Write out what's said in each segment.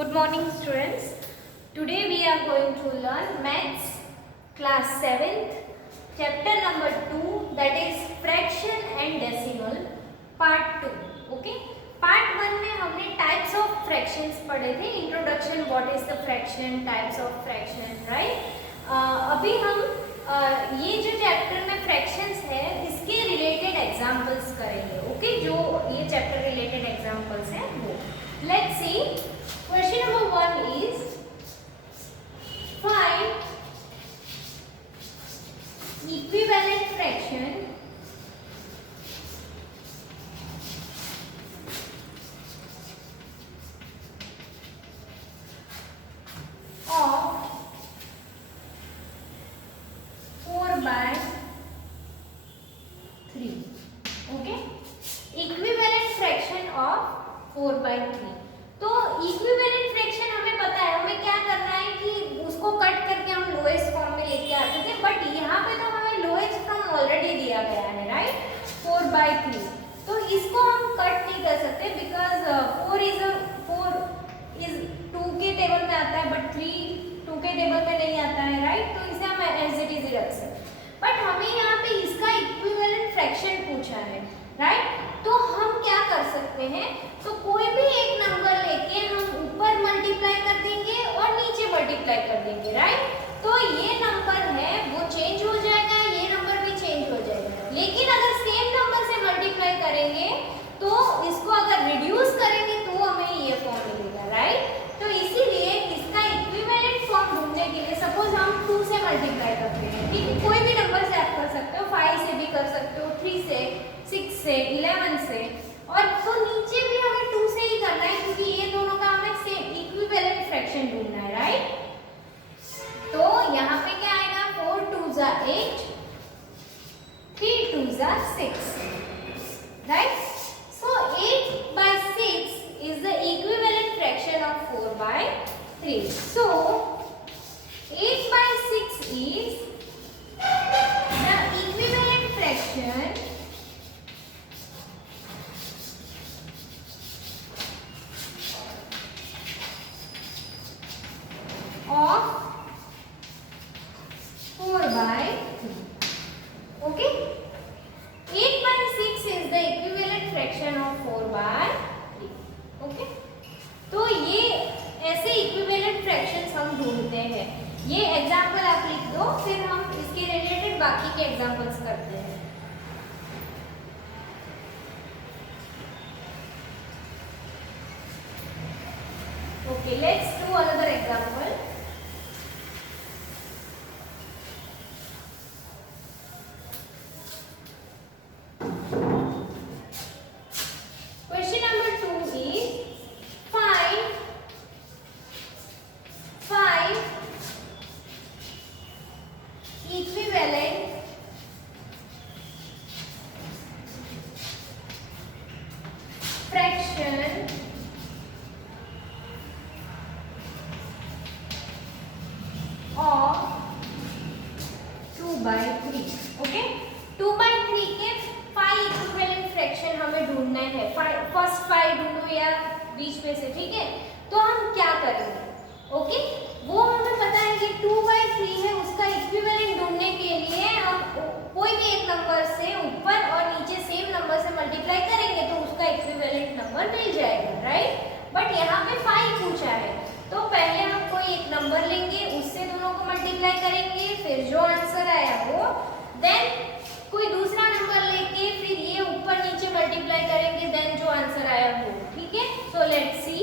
Good morning students. Today we are going to learn maths class 7th chapter number 2, that is fraction and decimal part 2. Okay, part 1 में हमने types of fractions पढ़े थे, introduction what is the fraction, types of fraction, right? अभी हम ये जो chapter में fractions है इसके रिलेटेड एग्जांपल्स करेंगे. ओके, जो ये चैप्टर रिलेटेड एग्जांपल्स हैं वो. Let's see. Question number 1 is find equivalent fraction of 4/3. Okay, equivalent fraction of 4/3. तो इक्विवेलेंट फ्रैक्शन हमें पता है, हमें क्या करना है कि उसको कट करके हम लोएस्ट फॉर्म में लेके आते थे, बट यहाँ पे तो हमें लोएस्ट फॉर्म ऑलरेडी दिया गया है, राइट, 4/3. तो इसको हम कट नहीं कर सकते बिकॉज 4 इज 2 के टेबल में आता है, बट 3 2 के टेबल में नहीं आता है, राइट. तो इसे हम एज इट इज रख सकते, बट हमें यहाँ पे इसका इक्विवेलेंट फ्रैक्शन पूछा है, राइट. तो हम क्या कर सकते हैं, तो कोई भी एक नंबर लेके हम ऊपर मल्टीप्लाई कर देंगे और नीचे मल्टीप्लाई कर देंगे, राइट. तो ये नंबर है वो चेंज हो जाएगा, ये नंबर भी चेंज हो जाएगा. लेकिन अगर सेम नंबर से मल्टीप्लाई करेंगे तो इसको अगर रिड्यूस करेंगे तो हमें ये फॉर्म मिलेगा, राइट. तो इसीलिए इसका इक्विवेलेंट फॉर्म ढूंढने के लिए सपोज हम 2 से मल्टीप्लाई करते हैं, ठीक है, कोई भी नंबर से आप कर सकते हो, 5 से भी कर सकते हो, 3 से, 6 से, 11 से, और तो नीचे भी हमें 2 से ही करना है क्योंकि ये दोनों का हमें सेम इक्विवेलेंट फ्रैक्शन ढूंढना है, राइट. तो यहाँ पे क्या आएगा, 4 2s are 8, 3 2s are 6, right. So 8/6 is the equivalent fraction of 4/3. So 8/6 is the equivalent fraction of 4/3. Okay, 8/6 is the equivalent fraction of 4/3. Okay, तो ये ऐसे इक्विवेलेंट फ्रैक्शंस हम ढूंढते हैं. ये एग्जांपल आप लिख दो, फिर हम इसके रिलेटेड बाकी के एग्जांपल्स करते हैं. Okay, let's do another example. Question number 2 is find 5 equivalent fraction of 2/3. Okay, 2/3 के 5 इक्विवेलेंट फ्रैक्शन हमें ढूंढना है. फर्स्ट 5 ढूंढो या बीच में से, ठीक है. तो हम क्या करेंगे, ओके, वो हमें पता है कि 2/3 है, उसका इक्विवेलेंट ढूंढने के लिए हम कोई भी एक नंबर से ऊपर और नीचे सेम नंबर से मल्टीप्लाई करेंगे तो उसका इक्विवेलेंट नंबर मिल जाएगा, राइट. बट यहाँ पे 5 पूछा है, तो पहले हम कोई एक नंबर लेंगे, उससे दोनों को मल्टीप्लाई करेंगे, फिर जो आंसर आया वो, देन कोई दूसरा नंबर लेके फिर ये ऊपर नीचे मल्टीप्लाई करेंगे, देन जो आंसर आया वो, ठीक है. So let's see.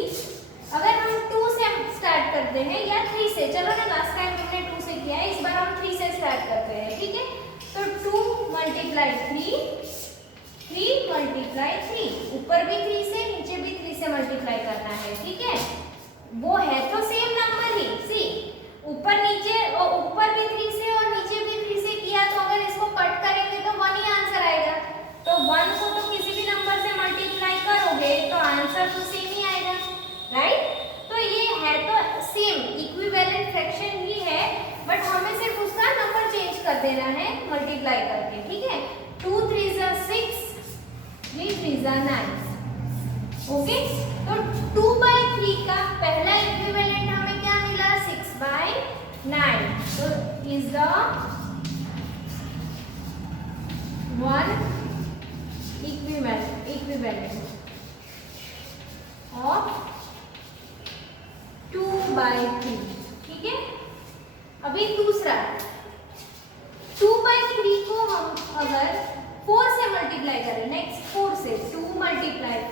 अगर हम 2 से स्टार्ट करते हैं या 3 से, चलो ना, लास्ट टाइम हमने 2 से किया है, इस बार हम 3 से स्टार्ट करते हैं, ठीक है. तो 2 × 3, 3 × 3, ऊपर भी 3 से, नीचे भी 3 से मल्टीप्लाई करना है, ठीक है. वो है तो सेम नंबर ही, सी, ऊपर नीचे और ऊपर भी 3 से और नीचे भी 3 से किया, तो अगर इसको कट करेंगे तो 1 ही आंसर आएगा. तो 1 को तो किसी भी नंबर से मल्टीप्लाई करोगे तो आंसर तो सेम ही आएगा, राइट. तो ये है तो सेम इक्विवेलेंट फ्रैक्शन ही है, बट हमें सिर्फ उसका नंबर चेंज कर देना है मल्टीप्लाई करके, ठीक है. 2 3s are 6, 3 3s are 9. Okay, तो 2/3 3 का पहला इक्विवेलेंट हमें क्या मिला 6/9, तो is the one equivalent of 2/3। ठीक है, अभी दूसरा 2/3 को हम अगर 4 से मल्टीप्लाई करें, नेक्स्ट 4 से 2 ×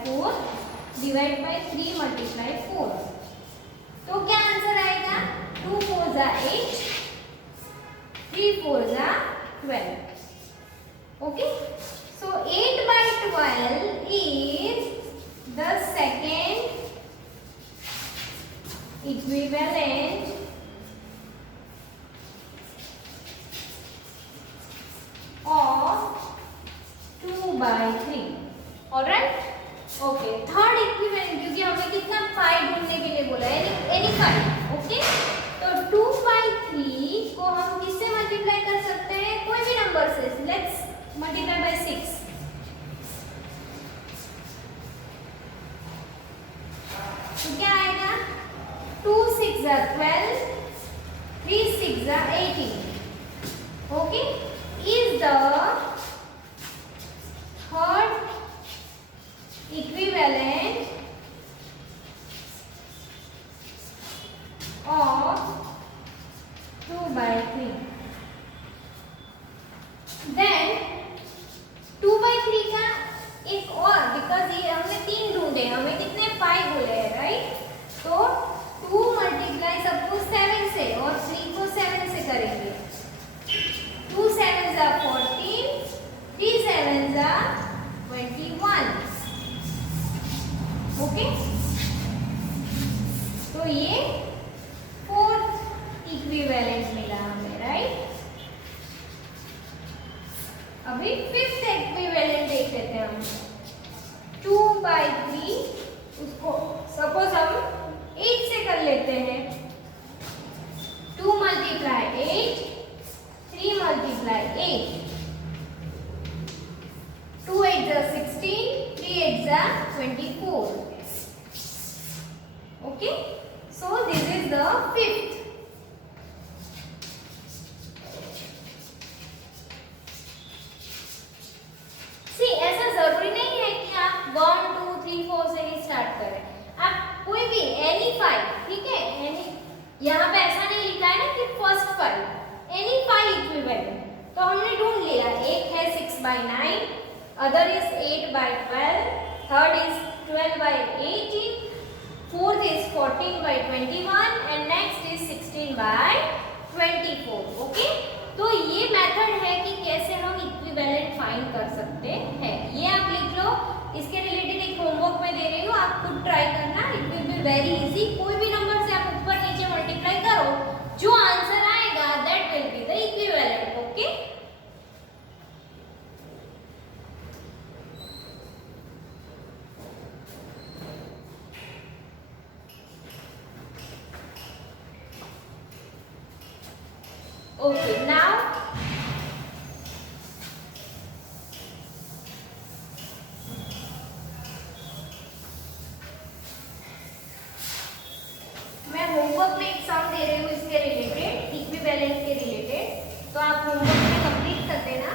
4 डिवाइड बाय 3 × 4, तो क्या आंसर आएगा 2 4 8, 3 4 12। Okay, so 8/12 is the second equivalent of 2/3। Alright, okay. Third equivalent, क्योंकि हमें कितना पाई ढूंढने के लिए बोला है, एनी पाई। ओके, तो 2/3 को हम किससे मल्टीप्लाई कर सकते हैं, कोई भी नंबर से। लेट्स मल्टीप्लाई बाय 6, तो क्या आएगा 2 6 12, 3 6 18। Okay, is the third equivalent of 2/3। Then 2/3 का एक और, बिकॉज ये हमने 3 ढूंढे, हमें कितने पाई बोले हैं, राइट? तो 2 मल्टीप्लाई सबको 7 से और 3 को 7 से करेंगे। 2 7s are 14, 3 7s are 21। Okay, तो ये फोर्थ इक्विवेलेंट मिला हमें, राइट? अभी फिफ्थ इक्विवेलेंट देख लेते हैं हम। 2/3, उसको सपोज हम 8 से कर लेते हैं। 2 × 8, 3 × 8, 2 8 16, 3 8 24। Okay, so this is the fifth। See, ऐसा जरूरी नहीं है कि आप 1 2 3 4 से ही स्टार्ट करें, आप कोई भी एनी 5, ठीक है? एनी, यहाँ पे ऐसा नहीं लिखा है ना कि फर्स्ट 5, एनी 5 इक्विवेलेंट। तो हमने ढूंढ लिया, एक है 6/9, other is 8/12, third is 12/18, fourth is 14/21 and next is 16/24। Okay, तो ये मेथड है कि कैसे हम इक्विवेलेंट फाइंड कर सकते हैं। ये आप लिख लो, इसके रिलेटेड एक होमवर्क में दे रही हूँ, आप खुद ट्राई करना, it will be very easy. कोई भी नंबर से आप ऊपर नीचे मल्टीप्लाई करो, जो आंसर आएगा that will be the equivalent. Okay, okay now मैं होमवर्क में एक सम दे रही हूँ इसके रिलेटेड, इक्विवेलेंट के रिलेटेड, तो आप होमवर्क में कंप्लीट कर देना।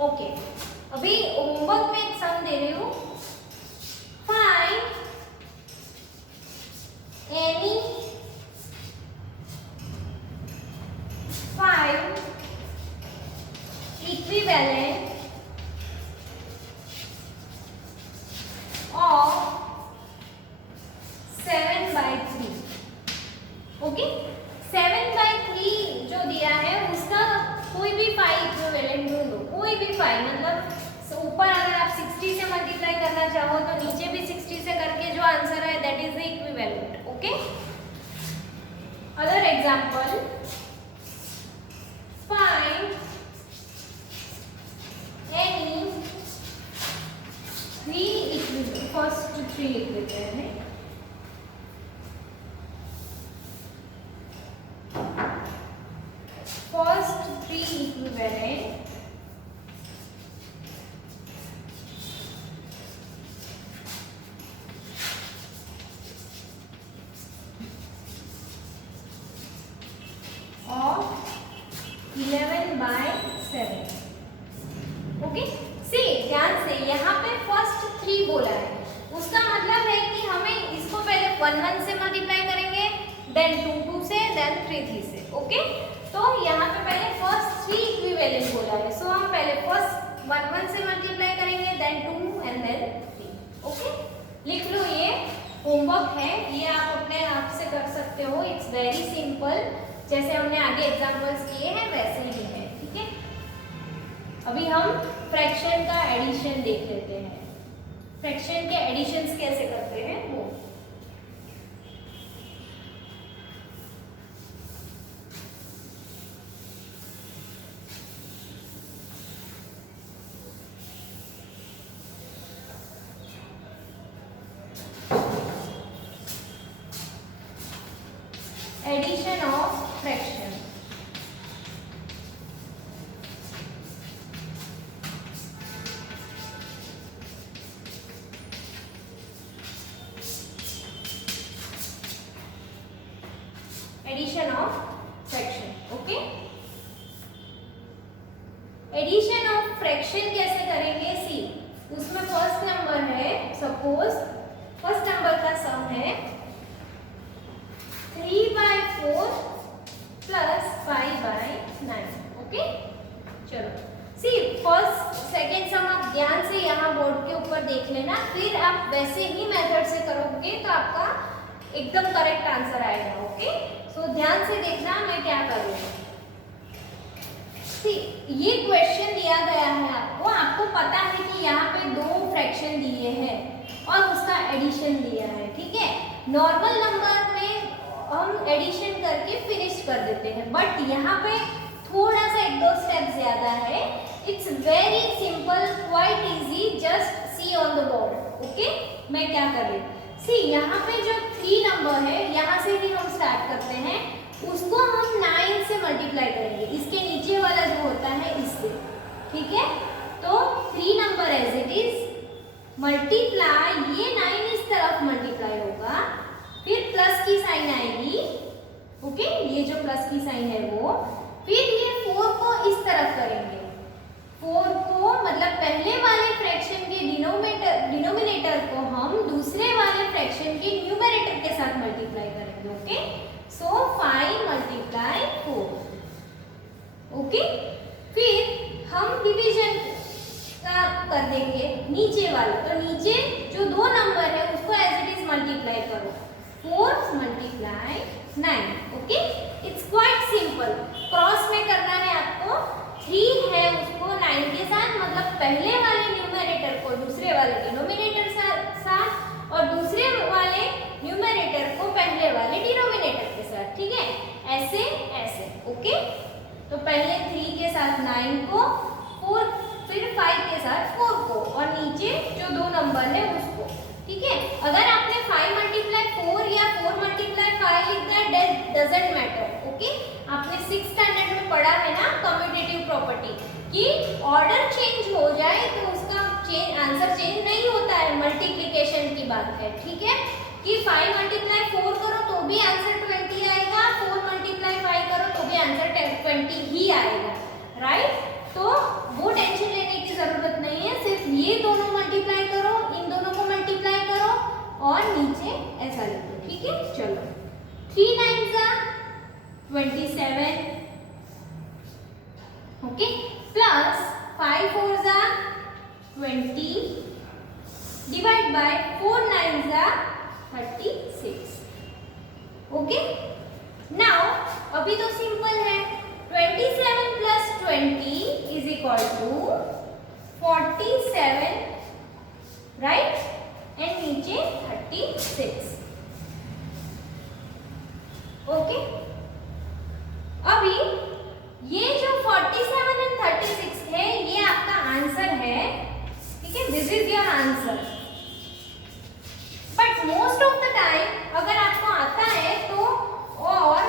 ओके, अभी होमवर्क में एक सम दे रही हूँ, find any 5 equivalent of 7/3। Okay, 7/3 जो दिया है उसका कोई भी 5 इक्विवेलेंट ढूंढो, कोई भी 5, मतलब ऊपर अगर आप 60 से मल्टीप्लाई करना चाहो तो नीचे भी 60 से करके जो आंसर है that is the equivalent. Okay, other example, find any यहाँ पे फर्स्ट 3 बोला है, उसका मतलब है कि हमें इसको पहले 1 1 से मल्टीप्लाई करेंगे, देन 2 2 से, देन 3 3 से। ओके, तो यहाँ पे पहले फर्स्ट 3 इक्विवेलेंट बोला है, सो हम पहले फर्स्ट 1 1 से मल्टीप्लाई करेंगे, देन 2 एंड देन 3। ओके, लिख लो, ये होमवर्क है, ये आप अपने आप से कर सकते हो। इट्स वेरी सिंपल, जैसे हमने आगे एग्जांपल्स किए हैं वैसे ही है। ठीक है, अभी हम फ्रैक्शन का एडिशन देख लेते हैं। फ्रैक्शन के एडिशंस कैसे करते हैं वो। Addition of fraction. Addition of fraction. Okay, addition of fraction कैसे करेंगे, सी, उसमें फर्स्ट नंबर है, सपोज फर्स्ट नंबर का सम है 3/4 प्लस 5/9। ओके, चलो सी, फर्स्ट सेकेंड सम आप ध्यान से यहाँ बोर्ड के ऊपर देख लेना, फिर आप वैसे ही मेथड से करोगे तो आपका एकदम करेक्ट आंसर आएगा। ओके, सो ध्यान से देखना मैं क्या कर रही हूँ। सी, ये क्वेश्चन दिया गया है आपको, आपको पता है कि यहाँ पे 2 फ्रैक्शन दिए हैं और उसका एडिशन दिया है। ठीक है, नॉर्मल नंबर में हम एडिशन करके फिनिश कर देते हैं, बट यहाँ पे थोड़ा सा 1-2 स्टेप ज्यादा है। It's very simple, quite easy, just see on the board. Okay, मैं क्या कर रही हूँ, सी, यहाँ पे जो 3 नंबर है यहाँ से ही हम स्टार्ट करते हैं, उसको हम 9 से मल्टीप्लाई करेंगे, इसके नीचे वाला जो होता है इससे। ठीक है, तो 3 number as it is multiply, ये 9 इस तरफ मल्टीप्लाई होगा, फिर प्लस की साइन आएगी। ओके, ये जो प्लस की साइन है वो, फिर ये 4 को इस तरफ करेंगे, 4 को मतलब पहले वाले फ्रैक्शन के डिनोमिनेटर को हम दूसरे वाले फ्रैक्शन के न्यूमरेटर के साथ मल्टीप्लाई करेंगे। ओके, सो 5 × 4। ओके, फिर हम डिवीजन का कर देंगे नीचे वाले, तो नीचे जो 2 नंबर है उसको एज इट इज मल्टीप्लाई करो, 4 × 9। Okay, it's quite simple, cross में करना है आपको, 3 है उसको 9 के साथ, मतलब पहले वाले न्यूमरेटर को दूसरे वाले डिनोमिनेटर साथ और दूसरे वाले न्यूमरेटर को पहले वाले डिनोमिनेटर के साथ। ठीक है, ऐसे ऐसे। ओके, तो पहले 3 के साथ 9 को, 4 फिर 5 के साथ 4 को, और नीचे जो 2 नंबर है उसको। ठीक है, अगर आपने 5 × 4 या 4 × 5 लिख दिया, डजंट मैटर। ओके, आपने 6th स्टैंडर्ड में पढ़ा है ना कम्यूटेटिव प्रॉपर्टी, कि ऑर्डर चेंज हो जाए तो उसका आंसर चेंज नहीं होता है, मल्टीप्लिकेशन की बात है। ठीक है, कि 5 × 4 करो तो भी आंसर 20 आएगा, 4 × 5 करो तो भी आंसर 20 ही आएगा। राइट, तो वो टेंशन लेने की जरूरत नहीं है, सिर्फ ये दोनों मल्टीप्लाई करो, इन दोनों को मल्टीप्लाई करो और नीचे ऐसा लिखो। ठीक है, चलो 3 9 27। Okay, plus 5 4 20 divide by 4 9 36। Okay, now अभी तो सिंपल है, 27 plus 20 is equal to 47, right, and नीचे 36। ओके, अभी ये जो 47 एंड 36 है ये आपका आंसर है। ठीक है, this is your answer, but most of the time अगर आपको आता है तो और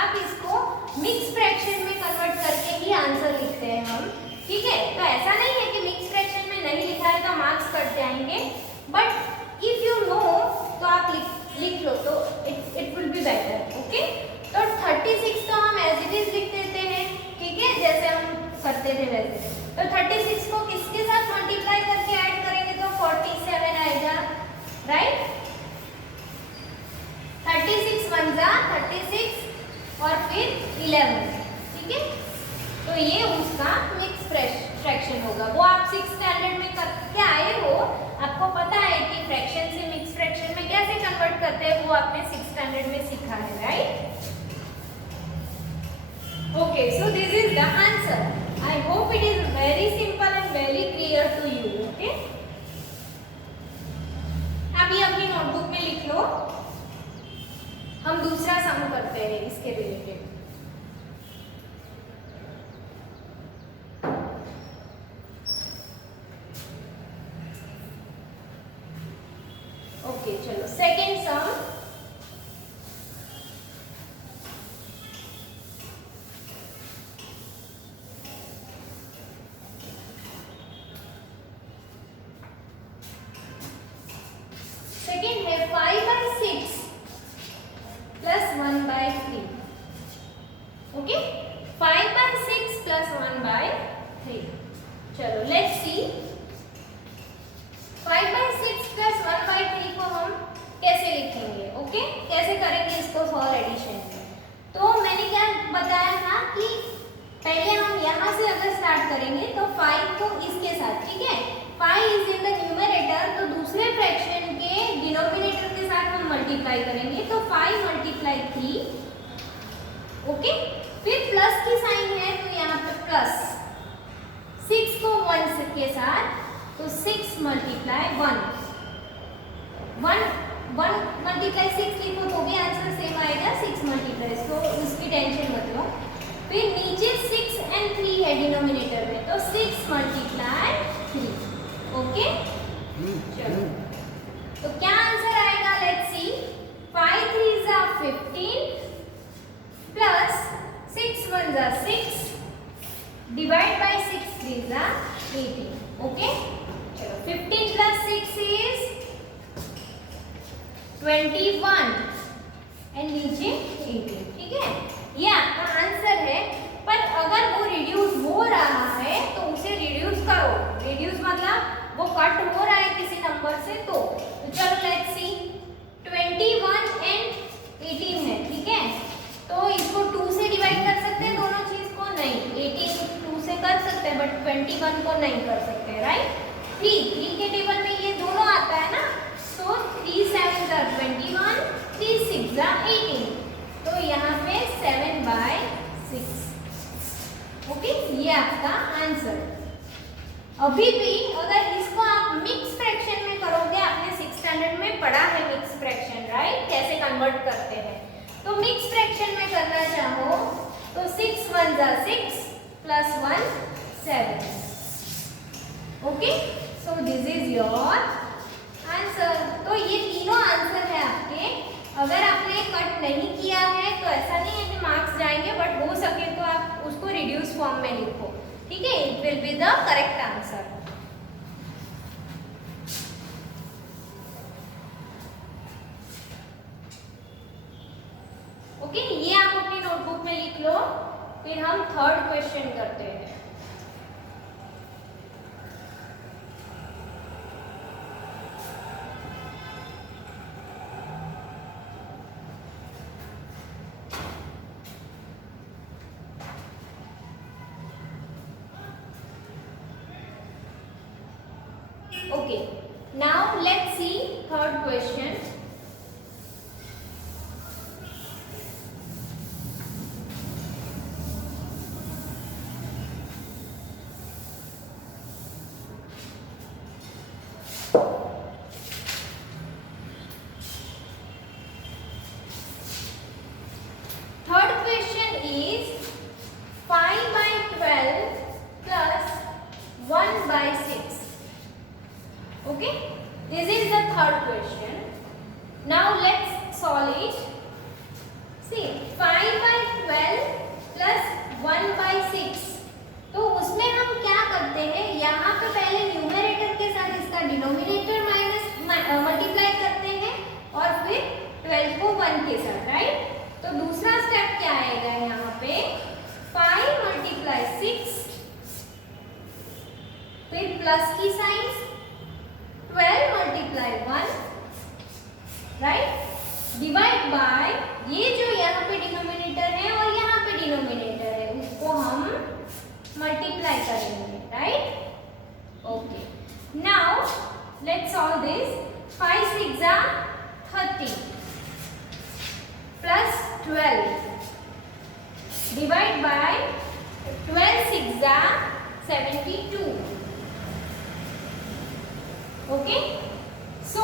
आप इसको मिक्स फ्रैक्शन में कन्वर्ट करके ही आंसर लिखते हैं हम। ठीक है, तो ऐसा नहीं है कि मिक्स फ्रैक्शन में नहीं लिखा है तो मार्क्स कट जाएंगे, बट इफ यू नो तो आप लिख लो तो it will be better. Okay, तो 36 तो हम एज इट इज लिख देते हैं। ठीक है, जैसे हम करते थे वैसे। तो 36 को किसके साथ मल्टीप्लाई करके राइट। 36 वन जा 36 और फिर 11, ठीक है। तो ये उसका मिक्स फ्रैक्शन होगा। वो आप 6th स्टैंडर्ड में करके आए हो, आपको पता है कि फ्रैक्शन से मिक्स फ्रैक्शन में कैसे कन्वर्ट करते हैं, वो आपने 6th स्टैंडर्ड में सीखा है, right. Okay, so this is the answer. I hope it is very simple and very clear to you. Okay, अभी अपनी नोटबुक में लिख लो। हम दूसरा सम करते हैं इसके रिलेटेड। ओके, चलो सेकेंड सम। सेकेंड है 5/6 प्लस 1/3। Okay, 5/6 plus 1/3। चलो लेट्स सी 5/6 प्लस 1/3 को हम कैसे लिखेंगे। ओके, कैसे करेंगे इसको सॉल्व एडिशन में। तो मैंने क्या बताया था कि पहले हम यहाँ से अगर स्टार्ट करेंगे तो 5 को इसके साथ, ठीक है, 5 इज इन द न्यूमरेटर, तो दूसरे फ्रैक्शन के डिनोमिनेटर के साथ हम मल्टीप्लाई करेंगे। तो 5 × 3, ओके, फिर प्लस की साइन है तो यहाँ पे प्लस 6 को 1 के साथ, तो 6 × 1, 1 × 6 लिखो तो भी आंसर सेम आएगा, 6 × तो उसकी टेंशन मत लो। फिर नीचे 6 और 3 है डिनोमिनेटर में, तो 6 × 3। ओके, चलो तो क्या आंसर आएगा, लेट्स सी। 5 3 जा 15 प्लस 6 1 जा 6 डिवाइड बाय 6 3 जा 18। ओके, चलो 15 प्लस 6 इज 21 एंड नीचे 18, ठीक है। ये आपका आंसर है। पर अगर वो रिड्यूस हो रहा है तो उसे रिड्यूस करो। रिड्यूस मतलब वो कट हो रहा है किसी नंबर से, तो चलो लेट्स सी 21 एंड 18 है, ठीक है। तो इसको 2 से डिवाइड कर सकते हैं दोनों चीज को, नहीं। 18 2 से कर सकते हैं बट 21 को नहीं कर सकते, राइट। 3 के टेबल में ये दोनों आता है ना, तो 3 7 जा 21, 3 6 जा 18, तो यहाँ पे 7/6। ओके, ये आपका आंसर। अभी भी अगर इसको आप मिक्स फ्रैक्शन में करोगे, आपने 6th स्टैंडर्ड में पढ़ा है मिक्स फ्रैक्शन, राइट, कैसे कन्वर्ट करते हैं। तो मिक्स फ्रैक्शन में करना चाहो तो 6 1 जा 6 plus 1 7। Okay, so this is your answer. तो ये तीनों आंसर है आपके। अगर आपने कट नहीं किया है तो ऐसा नहीं है कि मार्क्स जाएंगे, बट हो सके तो आप उसको रिड्यूस फॉर्म में लिखो, ठीक है। It will be the correct answer. Okay, ये आप अपनी नोटबुक में लिख लो। फिर हम थर्ड क्वेश्चन करते हैं। Okay, now let's see third question. Third question is 5/12 plus 1/6. Okay, this is the third question. Now let's solve it. See, 5/12 plus 1/6, तो उसमें हम क्या करते हैं, यहाँ पे पहले न्यूमरेटर के साथ इसका डिनोमिनेटर माइनस मल्टीप्लाई करते हैं और फिर 12 को 1 के साथ, राइट। तो दूसरा स्टेप क्या आएगा यहाँ पे, 5 × 6 फिर प्लस की साइन, 12 × 1 राइट। डिवाइड बाय ये जो यहाँ पे डिनोमिनेटर है और यहाँ पे डिनोमिनेटर है उसको हम मल्टीप्लाई करेंगे, right. Okay, now let's solve this. 5 6 30 plus 12 divide by 12 6 72. Okay, so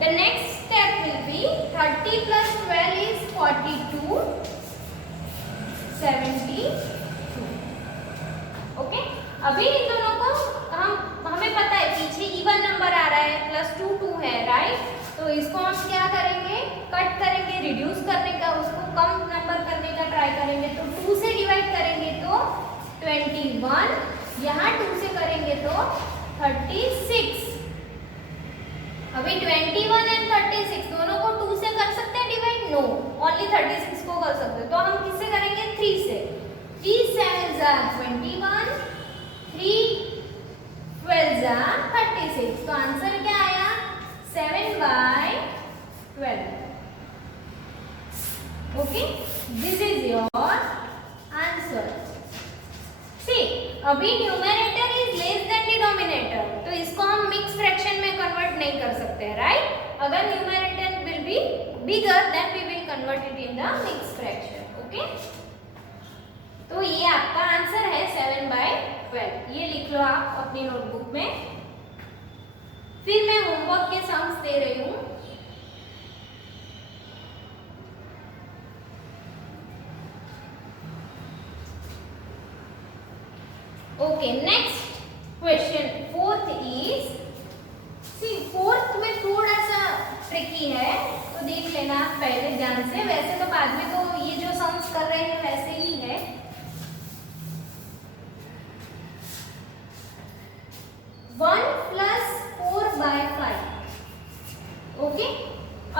the next step will be 30 plus 12 is 42, 72. Okay, अभी इन दोनों को हमें पता है पीछे इवन नंबर आ रहा है, प्लस 2 2 है, राइट। तो इसको हम क्या करेंगे, कट करेंगे, रिड्यूस करने का, उसको कम नंबर करने का ट्राई करेंगे। तो 2 से डिवाइड करेंगे तो 21, यहाँ 2 से करेंगे तो 36। अभी 21 एंड 36 दोनों को 2 से कर सकते हैं डिवाइड? नो, ओनली 36 को कर सकते हैं। तो हम किससे करेंगे? 3 से। 3 7 21, 3 12 36। तो आंसर क्या आया? 7/12। Okay, this is your answer. See, अभी numerator is less than denominator, तो इसको हम मिक्स फ्रैक्शन में कन्वर्ट नहीं कर सकते, राइट। अगर numerator will be bigger then we will convert it in the mix fraction. Okay, तो ये आपका आंसर है 7/12। ये लिख लो आप अपनी नोटबुक में। फिर मैं होमवर्क के सम्स दे रही हूँ। Okay, next question, fourth is, see fourth में थोड़ा सा ट्रिकी है, तो देख लेना पहले ध्यान से। वैसे तो बाद में तो ये जो सम्स कर रहे हैं वैसे ही है। 1 + 4/5। ओके,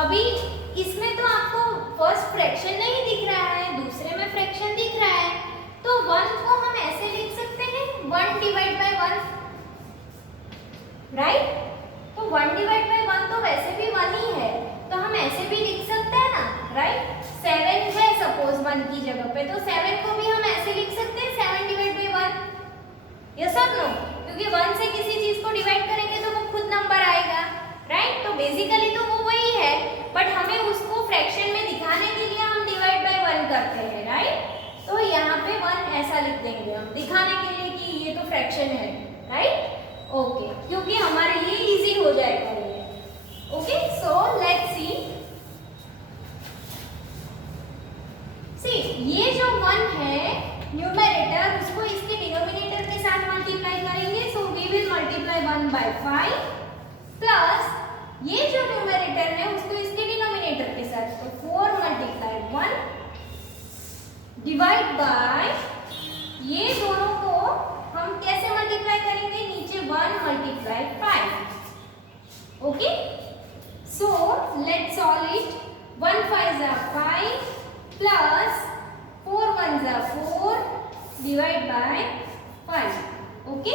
अभी इसमें तो आपको फर्स्ट फ्रैक्शन नहीं दिख रहा है, दूसरे में फ्रैक्शन दिख रहा है। तो 1 को हम ऐसे लिख सकते हैं 1 डिवाइड बाय 1, राइट। तो 1 डिवाइड बाय 1 तो वैसे भी 1 ही है, तो हम ऐसे भी लिख सकते हैं ना, राइट। 7 है सपोज 1 की जगह पे, तो 7 को भी हम ऐसे लिख सकते हैं 7 डिवाइड बाय 1। यस और नो? क्योंकि 1 से किसी चीज को डिवाइड करेंगे तो वो खुद नंबर आएगा, राइट। तो बेसिकली तो वो वही है, बट हमें उसको फ्रैक्शन में दिखाने के लिए हम डिवाइड बाय 1 करते हैं, राइट। तो यहाँ पे 1 ऐसा लिख देंगे हम दिखाने के लिए कि ये तो फ्रैक्शन है, राइट। ओके, क्योंकि हमारे लिए इजी हो जाएगा ये। Okay, so let's see. सी, ये जो 1 है न्यूमरेटर, उसको इसके डिनोमिनेटर के साथ मल्टीप्लाई करेंगे। So we will multiply 1/5 plus ये जो न्यूमरेटर है उसको इसके डिनोमिनेटर के साथ, तो 4 × 1 डिवाइड बाय, ये दोनों को हम कैसे मल्टीप्लाई करेंगे? नीचे 1 × 5। Okay, so let's solve it. 1 5 5 plus 4 1 4 divide by 5। Okay,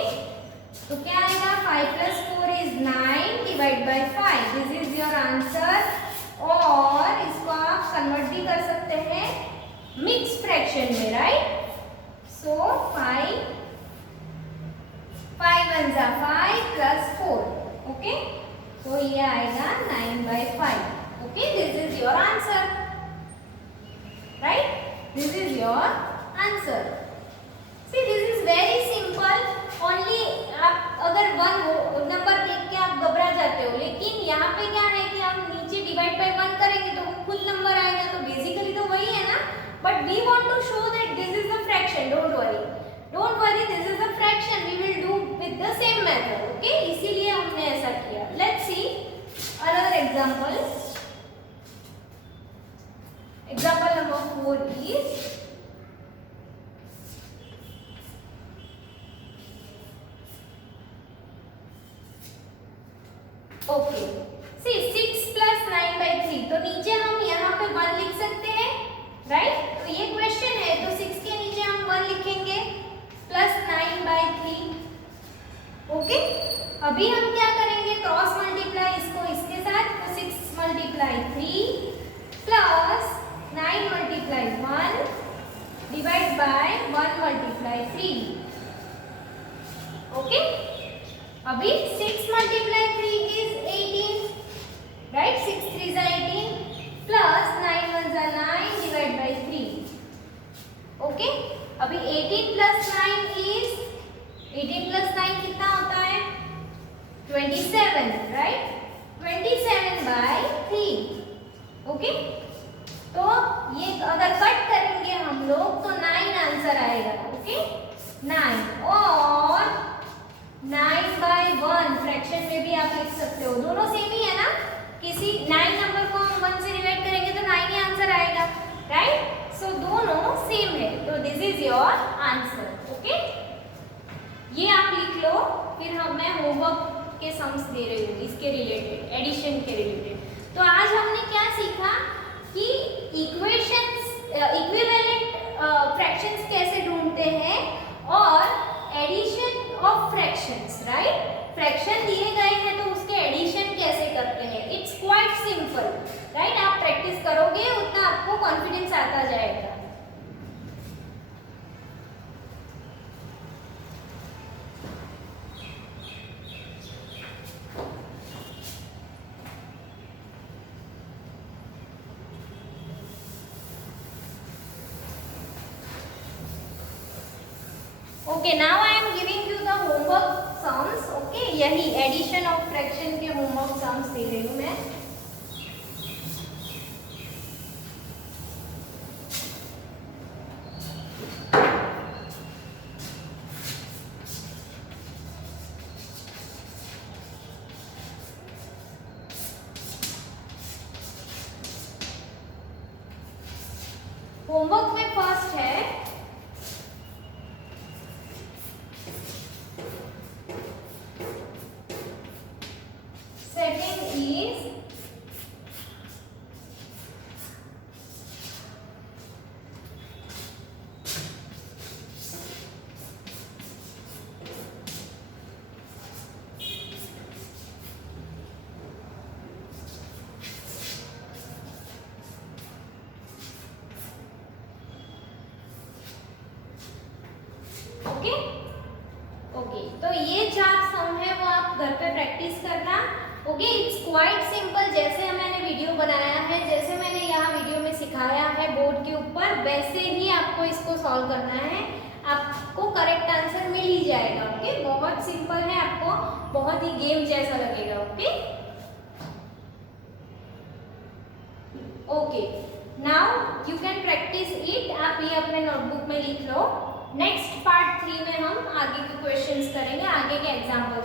तो क्या आएगा? 5 + 4 is 9 divide by 5। This is your answer. और इसको आप कन्वर्ट भी कर सकते हैं मिक्स फ्रैक्शन में, राइट। So 5 1 5 plus 4। ओके, तो ये आएगा 9/5। Okay, this is your answer, right. This is your answer. See, this is very simple. Only आप अगर 1 नंबर देख के आप घबरा जाते हो, लेकिन यहाँ पे क्या है कि हम नीचे डिवाइड बाय 1 करेंगे तो वो खुद नंबर आएगा, तो बेसिकली तो वही है ना। But we want to show that this is the fraction. Don't worry, this is the fraction. We will do with the same method. Okay? इसीलिए हमने ऐसा किया. Let's see another example. Example number 4 is, okay. See, 6 + 9/3. तो नीचे हम यहाँ पे 1 लिख सकते हैं, राइट। तो ये क्वेश्चन है, तो 6 के नीचे हम 1 लिखेंगे प्लस 9/3। ओके, अभी हम क्या करेंगे? क्रॉस मल्टीप्लाई इसको इसके साथ, तो 6 × 3 डिवाइड बाय 1 मल्टीप्लाई 3. ओके, अभी 6 मल्टीप्लाई 3 इज 18, राइट. 6 3 जा 18 प्लस 9 1 जा 9 डिवाइड बाय 3. ओके, अभी 18 प्लस 9 इज 18 प्लस 9 कितना होता है 27, राइट. 27 बाय 3. ओके, तो ये अगर कट करेंगे हम लोग तो 9 आंसर आएगा. ओके, 9 और 9 बाय 1 फ्रैक्शन में भी आप लिख सकते हो. दोनों सेम ही है ना. किसी 9 नंबर को हम 1 से डिवाइड करेंगे तो 9 ही आंसर आएगा, राइट. सो दोनों सेम है, तो this is your answer. Okay, ये आप लिख लो. फिर मैं होमवर्क के सम्स दे रही हूँ इसके रिलेटेड, एडिशन के रिलेटेड. तो आज हमने क्या सीखा कि इक्वेशंस, इक्विवेलेंट फ्रैक्शंस कैसे ढूंढते हैं और addition of fractions, right. Fraction दिए गए हैं तो उसके एडिशन कैसे करते हैं. It's quite simple, right. आप प्रैक्टिस करोगे उतना आपको कॉन्फिडेंस आता जाएगा. Okay, now I am giving you the homework sums. Okay, यही एडिशन ऑफ फ्रैक्शन के होमवर्क सम्स दे रही हूँ मैं. होमवर्क में फर्स्ट है सेकंड इज ओके. ओके, तो ये 4 सम है वो आप घर पे प्रैक्टिस करना. Okay, it's quite simple. जैसे मैंने वीडियो बनाया है, जैसे मैंने यहाँ वीडियो में सिखाया है बोर्ड के ऊपर, वैसे ही आपको इसको सॉल्व करना है. आपको करेक्ट आंसर मिल ही जाएगा. ओके, बहुत सिंपल है, आपको बहुत ही गेम जैसा लगेगा. Okay. Okay, now you can practice it. आप ये अपने नोटबुक में लिख लो. नेक्स्ट पार्ट 3 में हम आगे के क्वेश्चंस करेंगे, आगे के एग्जाम्पल